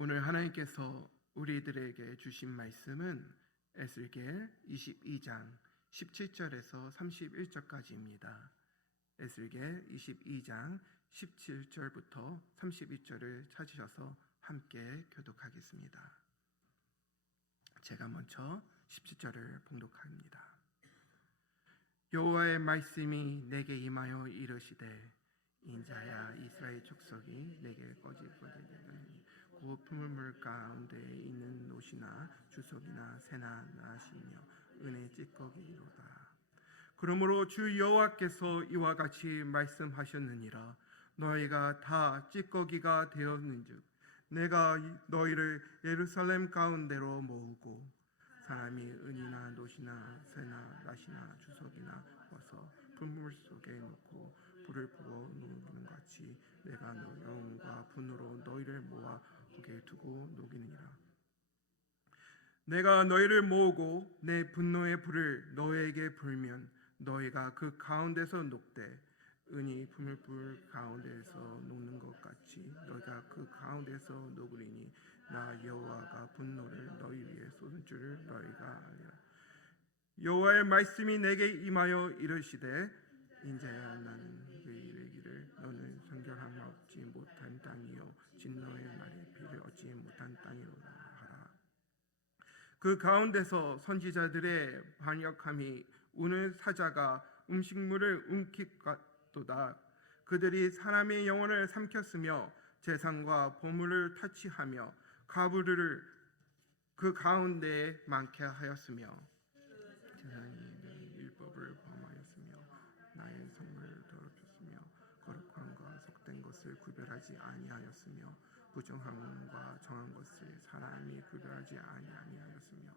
오늘 하나님께서 우리들에게 주신 말씀은 에스겔 22장 17절에서 31절까지입니다. 에스겔 22장 17절부터 31절을 찾으셔서 함께 교독하겠습니다. 제가 먼저 17절을 봉독합니다. 여호와의 말씀이 내게 임하여 이르시되 인자야 이스라엘 족속이 내게 거짓거리되더니 곧 풀물 가운데 있는 노시나 주석이나 새나 나시며 은혜 찌꺼기로다. 그러므로 주 여호와께서 이와 같이 말씀하셨느니라. 너희가 다 찌꺼기가 되었는즉 내가 너희를 예루살렘 가운데로 모으고 사람이 은이나 노시나 새나 나시나 주석이나 와서 풀물 속에 놓고 불을 부어 녹이는 같이 내가 너 영과 분으로 너희를 모아 거기에 두고 녹이느니라. 내가 너희를 모으고 내 분노의 불을 너희에게 불면 너희가 그 가운데서 녹되 은이 풀물 가운데에서 녹는 것 같이 너희가 그 가운데서 녹으리니 나 여호와가 분노를 너희 위에 쏟은 줄을 너희가 알리라. 여호와의 말씀이 내게 임하여 이르시되 인자야 나는 그에게 이르기를 너는 성결함 얻지 못한 땅이요 진노의 날에 비를 얻지 못한 땅이로다 하라. 그 가운데서 선지자들의 반역함이 우는 사자가 음식물을 움키도다. 그들이 사람의 영혼을 삼켰으며 재산과 보물을 타취하며 가부를 그 가운데에 많게 하였으며 재산이 내 율법을 범하였으며 나의 성을 더럽혔으며 거룩함과 속된 것을 구별하지 아니하였으며 부정함과 정한 것을 사람이 구별하지 아니하였으며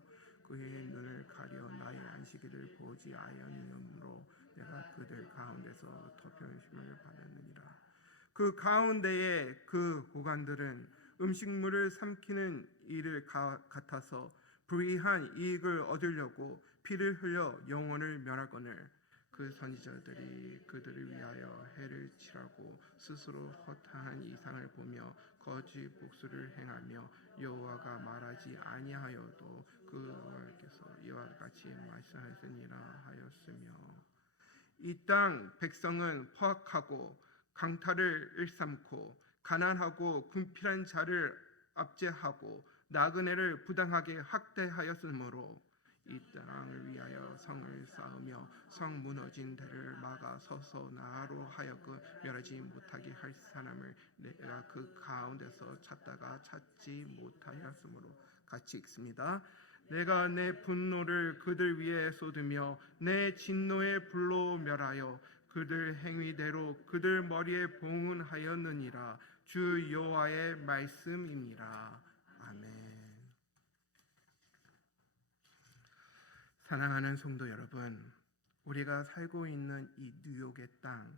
그의 눈을 가려 나의 안식일을 보지 아니하므로 내가 그들 가운데서 터편심을 받았느니라. 그 가운데에 그 고관들은 음식물을 삼키는 일을 같아서 불의한 이익을 얻으려고 피를 흘려 영혼을 멸하거늘 그 선지자들이 그들을 위하여 해를 치라고 스스로 허탄한 이상을 보며 거짓 복수를 행하며 여호와가 말하지 아니하여도 그 여호와께서 이와 같이 말씀하시니라 하였으며 이 땅 백성은 포악하고 강탈을 일삼고 가난하고 군필한 자를 압제하고 나그네를 부당하게 학대하였으므로 이 땅을 위하여 성을 쌓으며 성 무너진 데를 막아 서서 나로 하여금 멸하지 못하게 할 사람을 내가 그 가운데서 찾다가 찾지 못하였으므로 같이 읽습니다. 내가 내 분노를 그들 위에 쏟으며 내 진노의 불로 멸하여 그들 행위대로 그들 머리에 봉은하였느니라. 주 여호와의 말씀입니다. 아멘. 사랑하는 성도 여러분, 우리가 살고 있는 이 뉴욕의 땅,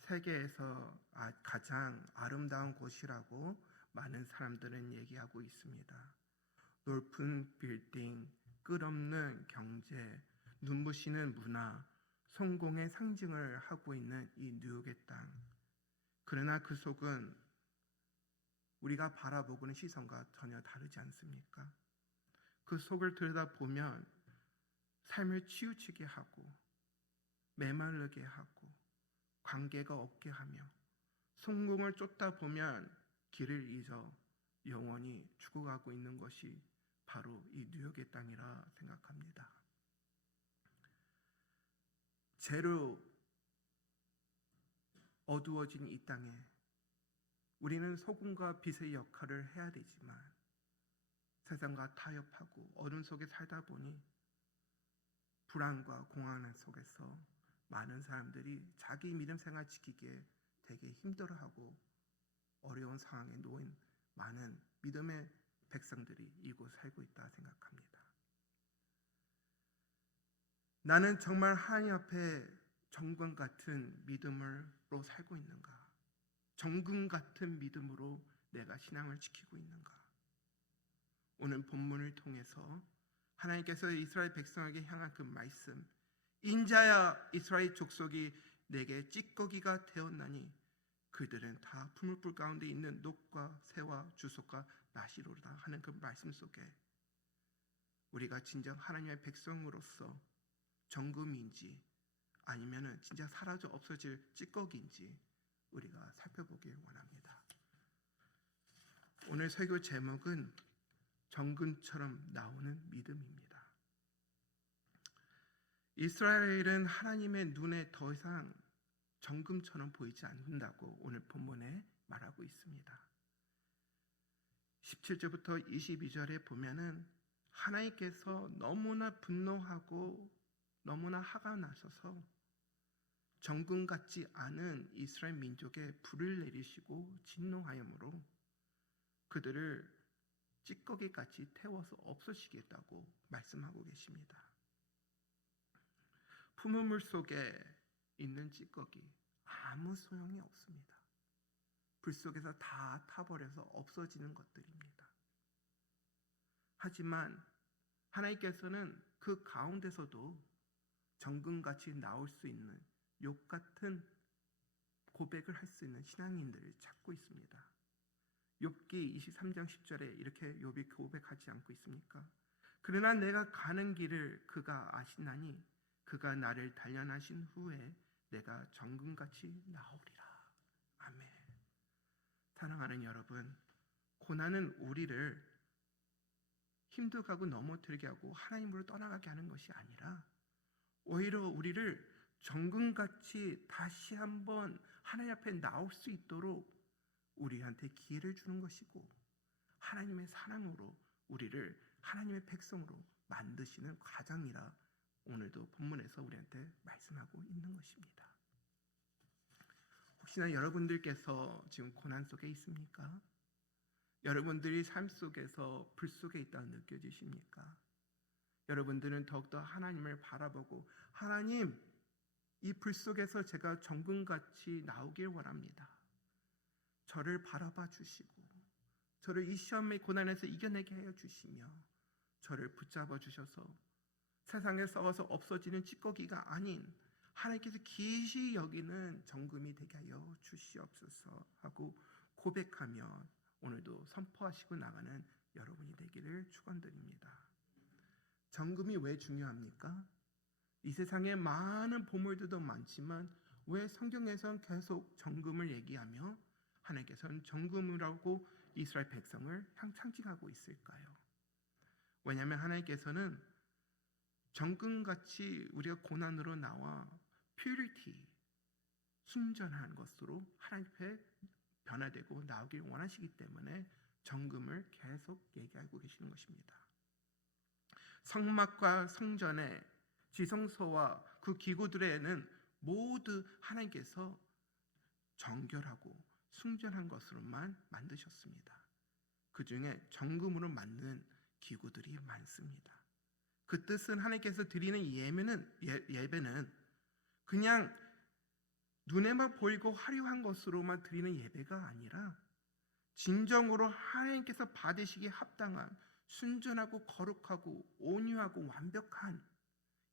세계에서 가장 아름다운 곳이라고 많은 사람들은 얘기하고 있습니다. 높은 빌딩, 끝없는 경제, 눈부시는 문화, 성공의 상징을 하고 있는 이 뉴욕의 땅. 그러나 그 속은 우리가 바라보고는 시선과 전혀 다르지 않습니까? 그 속을 들여다보면 삶을 치우치게 하고 메마르게 하고 관계가 없게 하며 성공을 쫓다 보면 길을 잊어 영원히 죽어가고 있는 것이 바로 이 뉴욕의 땅이라 생각합니다. 죄로 어두워진 이 땅에 우리는 소금과 빛의 역할을 해야 되지만 세상과 타협하고 어둠 속에 살다 보니 불안과 공황 속에서 많은 사람들이 자기 믿음 생활 지키기에 되게 힘들어하고 어려운 상황에 놓인 많은 믿음의 백성들이 이곳 살고 있다 생각합니다. 나는 정말 하나님 앞에 정금 같은 믿음으로 살고 있는가? 정금 같은 믿음으로 내가 신앙을 지키고 있는가? 오늘 본문을 통해서 하나님께서 이스라엘 백성에게 향한 그 말씀, 인자야 이스라엘 족속이 내게 찌꺼기가 되었나니 그들은 다 풀무불 가운데 있는 녹과 새와 주석과 나시로다 하는 그 말씀 속에 우리가 진정 하나님의 백성으로서 정금인지 아니면은 진짜 사라져 없어질 찌꺼기인지 우리가 살펴보길 원합니다. 오늘 설교 제목은 정금처럼 나오는 믿음입니다. 이스라엘은 하나님의 눈에 더 이상 정금처럼 보이지 않는다고 오늘 본문에 말하고 있습니다. 17절부터 22절에 보면은 하나님께서 너무나 분노하고 너무나 화가 나셔서 정금 같지 않은 이스라엘 민족에 불을 내리시고 진노하여므로 그들을 찌꺼기같이 태워서 없애시겠다고 말씀하고 계십니다. 푸무물 속에 있는 찌꺼기 아무 소용이 없습니다. 불 속에서 다 타버려서 없어지는 것들입니다. 하지만 하나님께서는 그 가운데서도 정금같이 나올 수 있는 욥 같은 고백을 할 수 있는 신앙인들을 찾고 있습니다. 욥기 23장 10절에 이렇게 욥이 고백하지 않고 있습니까? 그러나 내가 가는 길을 그가 아시나니 그가 나를 단련하신 후에 내가 정금같이 나오리라. 아멘. 사랑하는 여러분, 고난은 우리를 힘들게 넘어뜨리게 하고 하나님으로 떠나가게 하는 것이 아니라 오히려 우리를 정금같이 다시 한번 하나님 앞에 나올 수 있도록 우리한테 기회를 주는 것이고 하나님의 사랑으로 우리를 하나님의 백성으로 만드시는 과정이라 오늘도 본문에서 우리한테 말씀하고 있는 것입니다. 혹시나 여러분들께서 지금 고난 속에 있습니까? 여러분들이 삶 속에서 불 속에 있다고 느껴지십니까? 여러분들은 더욱더 하나님을 바라보고 하나님, 이 불 속에서 제가 정금같이 나오길 원합니다. 저를 바라봐 주시고 저를 이 시험의 고난에서 이겨내게 하여 주시며 저를 붙잡아 주셔서 세상에 썩어서 없어지는 찌꺼기가 아닌 하나님께서 기시 여기는 정금이 되게 하여 주시옵소서 하고 고백하며 오늘도 선포하시고 나가는 여러분이 되기를 축원드립니다. 정금이 왜 중요합니까? 이 세상에 많은 보물들도 많지만 왜 성경에서는 계속 정금을 얘기하며 하나님께서는 정금이라고 이스라엘 백성을 상징하고 있을까요? 왜냐하면 하나님께서는 정금같이 우리가 고난으로 나와 purity, 순전한 것으로 하나님 앞에 변화되고 나오길 원하시기 때문에 정금을 계속 얘기하고 계시는 것입니다. 성막과 성전의 지성소와 그 기구들에는 모두 하나님께서 정결하고 순전한 것으로만 만드셨습니다. 그 중에 정금으로 만든 기구들이 많습니다. 그 뜻은 하나님께서 드리는 예배는 그냥 눈에만 보이고 화려한 것으로만 드리는 예배가 아니라 진정으로 하나님께서 받으시기에 합당한 순전하고 거룩하고 온유하고 완벽한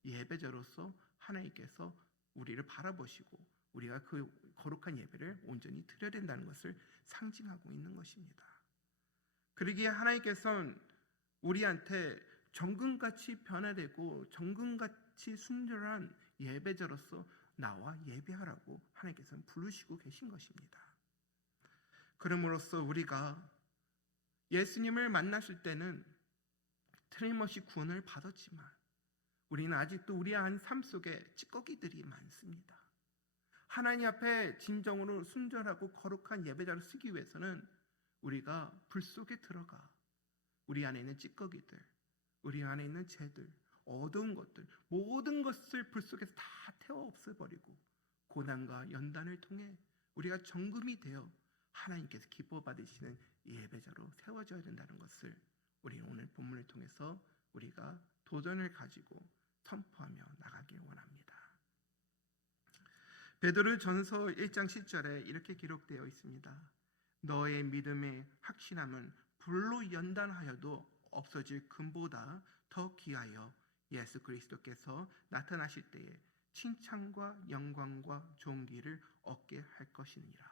예배자로서 하나님께서 우리를 바라보시고 우리가 그 거룩한 예배를 온전히 드려야 된다는 것을 상징하고 있는 것입니다. 그러기에 하나님께서는 우리한테 정금같이 변화되고 정금같이 순전한 예배자로서 나와 예배하라고 하나님께서는 부르시고 계신 것입니다. 그럼으로써 우리가 예수님을 만났을 때는 틀림없이 구원을 받았지만 우리는 아직도 우리의 삶 속에 찌꺼기들이 많습니다. 하나님 앞에 진정으로 순전하고 거룩한 예배자를 쓰기 위해서는 우리가 불 속에 들어가 우리 안에 있는 찌꺼기들, 우리 안에 있는 죄들, 어두운 것들, 모든 것을 불 속에서 다 태워 없애버리고 고난과 연단을 통해 우리가 정금이 되어 하나님께서 기뻐 받으시는 예배자로 세워져야 된다는 것을 우리는 오늘 본문을 통해서 우리가 도전을 가지고 선포하며 나가길 원합니다. 베드로전서 1장 10절에 이렇게 기록되어 있습니다. 너의 믿음의 확신함은 불로 연단하여도 없어질 금보다 더 귀하여 예수 그리스도께서 나타나실 때에 칭찬과 영광과 존귀를 얻게 할 것이니라.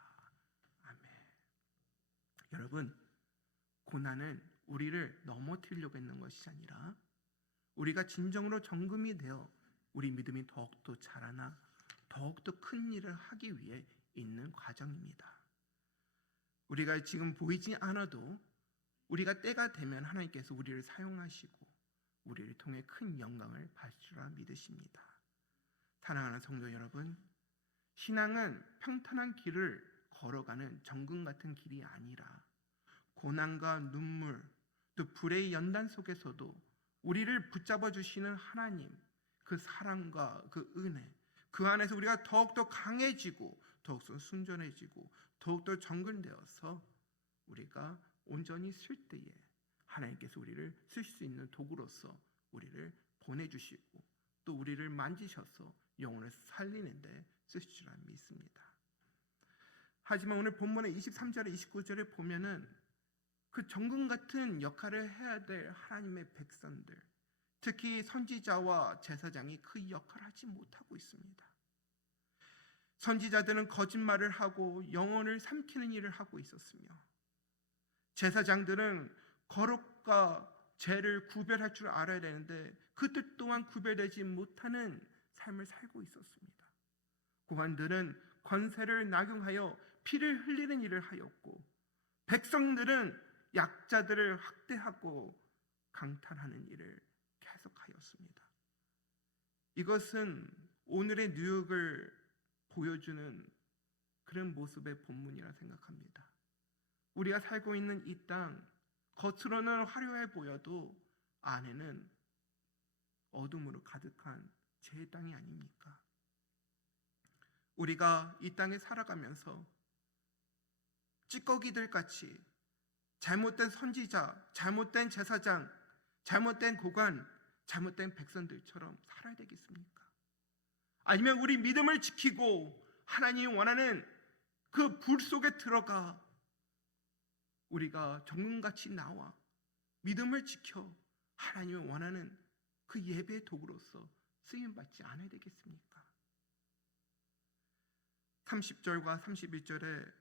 여러분, 고난은 우리를 넘어뜨리려고 했는 것이 아니라 우리가 진정으로 정금이 되어 우리 믿음이 더욱더 자라나 더욱더 큰 일을 하기 위해 있는 과정입니다. 우리가 지금 보이지 않아도 우리가 때가 되면 하나님께서 우리를 사용하시고 우리를 통해 큰 영광을 받을 줄 믿으십니다. 사랑하는 성도 여러분, 신앙은 평탄한 길을 걸어가는 정금 같은 길이 아니라 고난과 눈물, 또 불의 연단 속에서도 우리를 붙잡아 주시는 하나님, 그 사랑과 그 은혜, 그 안에서 우리가 더욱더 강해지고 더욱더 순전해지고 더욱더 정근되어서 우리가 온전히 쓸 때에 하나님께서 우리를 쓸 수 있는 도구로서 우리를 보내주시고 또 우리를 만지셔서 영혼을 살리는 데 쓰실 줄 믿습니다. 하지만 오늘 본문의 23절에 29절에 보면은 그 정금 같은 역할을 해야 될 하나님의 백성들, 특히 선지자와 제사장이 그 역할을 하지 못하고 있습니다. 선지자들은 거짓말을 하고 영혼을 삼키는 일을 하고 있었으며 제사장들은 거룩과 죄를 구별할 줄 알아야 되는데 그들 또한 구별되지 못하는 삶을 살고 있었습니다. 고관들은 권세를 낙용하여 피를 흘리는 일을 하였고 백성들은 약자들을 학대하고 강탈하는 일을 계속하였습니다. 이것은 오늘의 뉴욕을 보여주는 그런 모습의 본문이라 생각합니다. 우리가 살고 있는 이 땅, 겉으로는 화려해 보여도 안에는 어둠으로 가득한 제 땅이 아닙니까? 우리가 이 땅에 살아가면서 찌꺼기들 같이 잘못된 선지자, 잘못된 제사장, 잘못된 고관, 잘못된 백성들처럼 살아야 되겠습니까? 아니면 우리 믿음을 지키고 하나님이 원하는 그 불 속에 들어가 우리가 정금같이 나와 믿음을 지켜 하나님이 원하는 그 예배의 도구로서 쓰임받지 않아야 되겠습니까? 30절과 31절에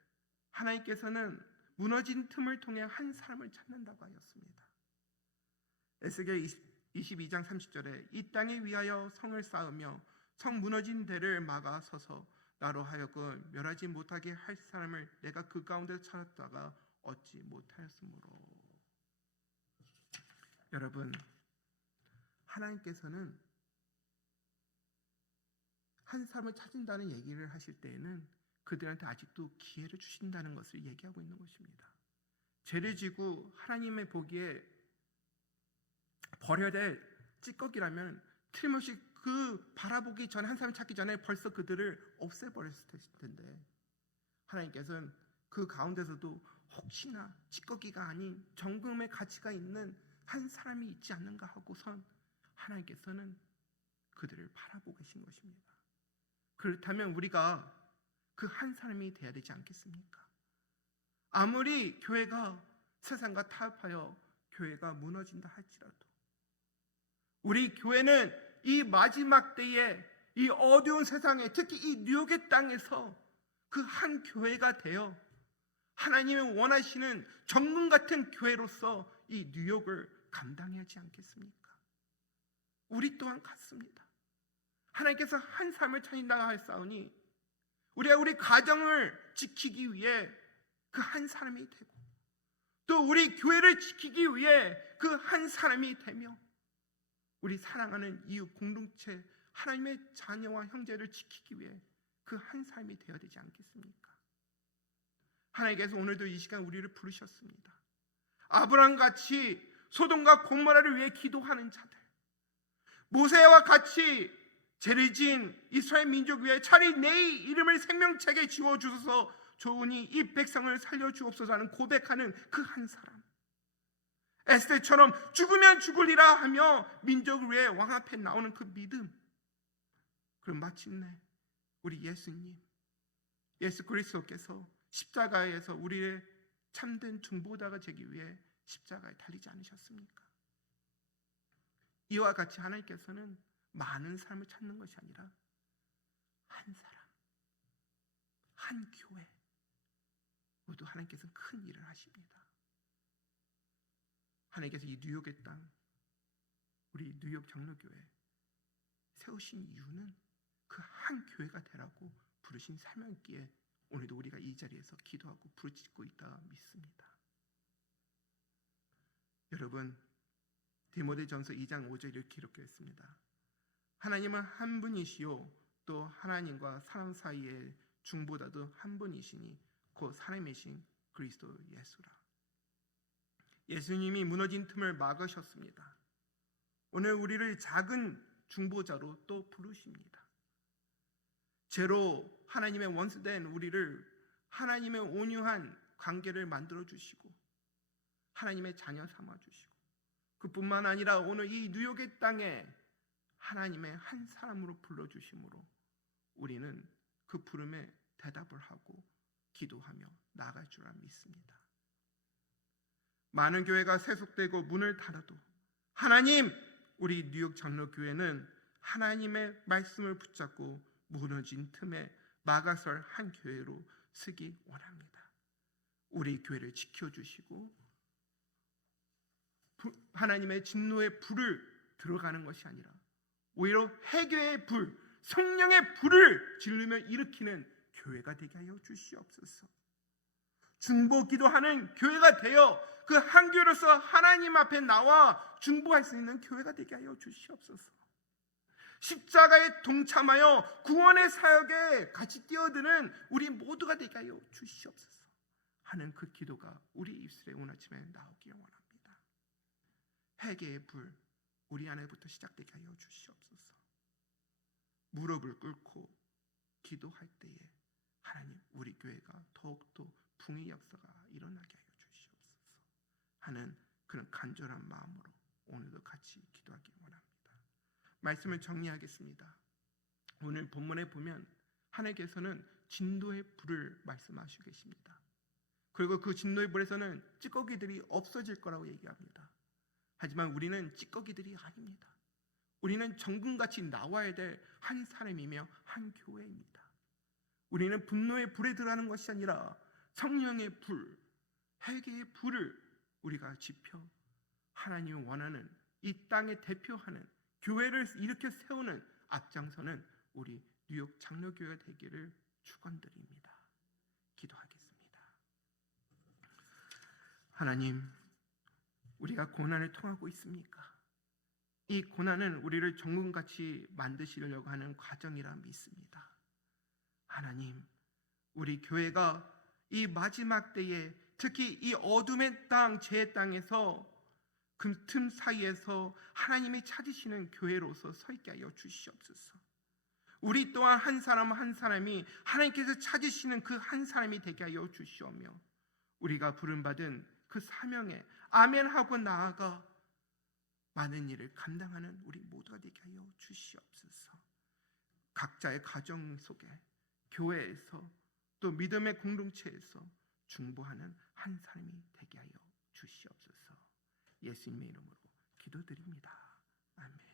하나님께서는 무너진 틈을 통해 한 사람을 찾는다고 하였습니다. 에스겔 22장 30절에 이 땅에 위하여 성을 쌓으며 성 무너진 데를 막아 서서 나로 하여금 멸하지 못하게 할 사람을 내가 그 가운데 찾았다가 얻지 못하였으므로. 여러분, 하나님께서는 한 사람을 찾는다는 얘기를 하실 때에는 그들한테 아직도 기회를 주신다는 것을 얘기하고 있는 것입니다. 죄를 지고 하나님의 보기에 버려야 될 찌꺼기라면 틀림없이 그 바라보기 전에 한 사람 찾기 전에 벌써 그들을 없애버렸을 텐데 하나님께서는 그 가운데서도 혹시나 찌꺼기가 아닌 정금의 가치가 있는 한 사람이 있지 않는가 하고선 하나님께서는 그들을 바라보고 계신 것입니다. 그렇다면 우리가 그 한 사람이 되어야 되지 않겠습니까? 아무리 교회가 세상과 타협하여 교회가 무너진다 할지라도 우리 교회는 이 마지막 때에 이 어두운 세상에 특히 이 뉴욕의 땅에서 그 한 교회가 되어 하나님이 원하시는 정금 같은 교회로서 이 뉴욕을 감당해야 하지 않겠습니까? 우리 또한 같습니다. 하나님께서 한 삶을 찾는다 하였사오니 우리가 우리 가정을 지키기 위해 그 한 사람이 되고 또 우리 교회를 지키기 위해 그 한 사람이 되며 우리 사랑하는 이웃 공동체 하나님의 자녀와 형제를 지키기 위해 그 한 사람이 되어야 되지 않겠습니까? 하나님께서 오늘도 이 시간 우리를 부르셨습니다. 아브라함같이 소돔과 고모라를 위해 기도하는 자들, 모세와 같이 죄를 지은 이스라엘 민족 위에 차라리 내 이름을 생명책에 지워주소서 좋으니 이 백성을 살려주옵소서 하는 고백하는 그 한 사람, 에스더처럼 죽으면 죽으리라 하며 민족을 위해 왕 앞에 나오는 그 믿음, 그럼 마침내 우리 예수님, 예수 그리스도께서 십자가에서 우리의 참된 중보자가 되기 위해 십자가에 달리지 않으셨습니까? 이와 같이 하나님께서는 많은 사람을 찾는 것이 아니라 한 사람, 한 교회, 모두 하나님께서 큰 일을 하십니다. 하나님께서 이 뉴욕의 땅, 우리 뉴욕 장로교회 세우신 이유는 그 한 교회가 되라고 부르신 사명기에 오늘도 우리가 이 자리에서 기도하고 부르짖고 있다 믿습니다. 여러분, 디모데전서 2장 5절 이렇게 기록했습니다. 하나님은 한 분이시요 또 하나님과 사람 사이의 중보자도 한 분이시니 곧 사람이신 그리스도 예수라. 예수님이 무너진 틈을 막으셨습니다. 오늘 우리를 작은 중보자로 또 부르십니다. 죄로 하나님의 원수된 우리를 하나님의 온유한 관계를 만들어 주시고 하나님의 자녀 삼아 주시고 그뿐만 아니라 오늘 이 뉴욕의 땅에 하나님의 한 사람으로 불러주심으로 우리는 그 부름에 대답을 하고 기도하며 나아갈 줄 믿습니다. 많은 교회가 세속되고 문을 닫아도 하나님, 우리 뉴욕 장로교회는 하나님의 말씀을 붙잡고 무너진 틈에 막아설 한 교회로 서기 원합니다. 우리 교회를 지켜주시고 하나님의 진노의 불을 들어가는 것이 아니라 오히려 회개의 불, 성령의 불을 지르며 일으키는 교회가 되게 하여 주시옵소서. 중보 기도하는 교회가 되어 그 한 교회로서 하나님 앞에 나와 중보할 수 있는 교회가 되게 하여 주시옵소서. 십자가에 동참하여 구원의 사역에 같이 뛰어드는 우리 모두가 되게 하여 주시옵소서 하는 그 기도가 우리 입술에 오늘 아침에 나오기를 원합니다. 회개의 불 우리 안에부터 시작되게 하여 주시옵소서. 무릎을 꿇고 기도할 때에 하나님, 우리 교회가 더욱더 붕의 역사가 일어나게 하여 주시옵소서 하는 그런 간절한 마음으로 오늘도 같이 기도하기 원합니다. 말씀을 정리하겠습니다. 오늘 본문에 보면 하나님께서는 진노의 불을 말씀하시고 계십니다. 그리고 그 진노의 불에서는 찌꺼기들이 없어질 거라고 얘기합니다. 하지만 우리는 찌꺼기들이 아닙니다. 우리는 정금같이 나와야 될 한 사람이며 한 교회입니다. 우리는 분노의 불에 들어가는 것이 아니라 성령의 불, 회개의 불을 우리가 지펴 하나님이 원하는 이 땅에 대표하는 교회를 일으켜 세우는 앞장서는 우리 뉴욕 장로교회 되기를 축원드립니다. 기도하겠습니다. 하나님, 우리가 고난을 통하고 있습니까? 이 고난은 우리를 정금같이 만드시려고 하는 과정이라 믿습니다. 하나님, 우리 교회가 이 마지막 때에 특히 이 어둠의 땅, 죄의 땅에서 그 틈 사이에서 하나님이 찾으시는 교회로서 서 있게 하여 주시옵소서. 우리 또한 한 사람 한 사람이 하나님께서 찾으시는 그 한 사람이 되게 하여 주시오며 우리가 부름받은 그 사명에 아멘하고 나아가 많은 일을 감당하는 우리 모두가 되게 하여 주시옵소서. 각자의 가정 속에, 교회에서 또 믿음의 공동체에서 중보하는 한 사람이 되게 하여 주시옵소서. 예수님의 이름으로 기도드립니다. 아멘.